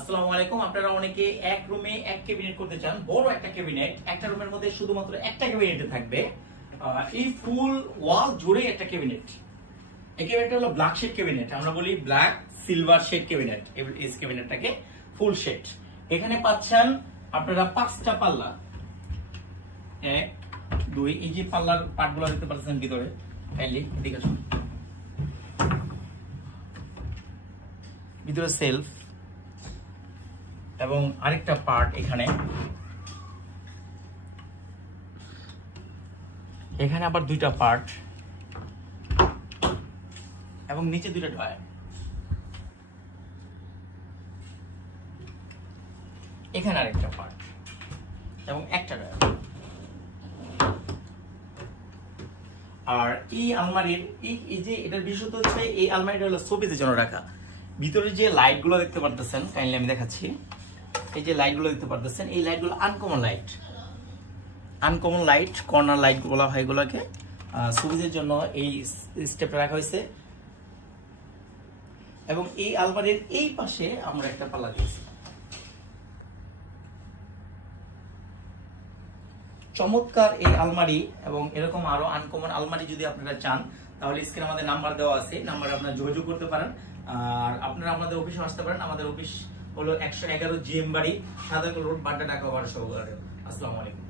আসসালামু আলাইকুম। আপনারা অনেকে এক রুমে এক ক্যাবিনেট করতে চান, বড় একটা ক্যাবিনেট, একটা রুমের মধ্যে শুধুমাত্র একটা ক্যাবিনেটে থাকবে। এই ফুল ওয়াল জুড়ে একটা ক্যাবিনেট। এই ক্যাবিনেটটা হলো ব্ল্যাক শেড ক্যাবিনেট, আমরা বলি ব্ল্যাক সিলভার শেড ক্যাবিনেট। এই ক্যাবিনেটটাকে ফুল শেড। এখানে পাচ্ছেন আপনারা 5টা পাল্লা, 1 2, এই যে পাল্লার পার্টগুলো দেখতে পাচ্ছেন ভিতরে, কাইন্ডলি এদিকে আসুন। ভিতরে সেলফ এবং আরেকটা পার্ট এখানে আবার 2টা পার্ট এবং নিচে 2টা ড্রয়ার। এখানে আরেকটা পার্ট এবং একটা ড্রয়ার। আর এই আলমারির এই যে এটার বিশেষত্ব হচ্ছে এই আলমারিটা হলো শোপিসের জন্য রাখা। ভিতরে যে লাইট গুলো দেখতে পারতেছেন, কাইন্ডলি আমি দেখাচ্ছি। এই যে লাইট গুলো দেখতে পারতেছেন, এই লাইট গুলো আনকমন লাইট, কর্নার লাইট বলা হয় এগুলোকে। শোপিসের জন্য এই স্টেপটা রাখা হয়েছে। এবং এই আলমারির এই পাশে আমরা একটা পাল্লা দিয়েছি। চমৎকার এই আলমারি এবং এরকম আরো আনকমন আলমারি যদি আপনারা চান, তাহলে স্ক্রিনে আমাদের নাম্বার দেওয়া আছে, নাম্বারে আপনারা যোগাযোগ করতে পারেন। আর আপনারা আমাদের অফিসে আসতে পারেন। আমাদের অফিস হলো 111 জিএম বাড়ি, সাধারণ রোড, বাড্ডা, ঢাকা 12। আসসালামু আলাইকুম।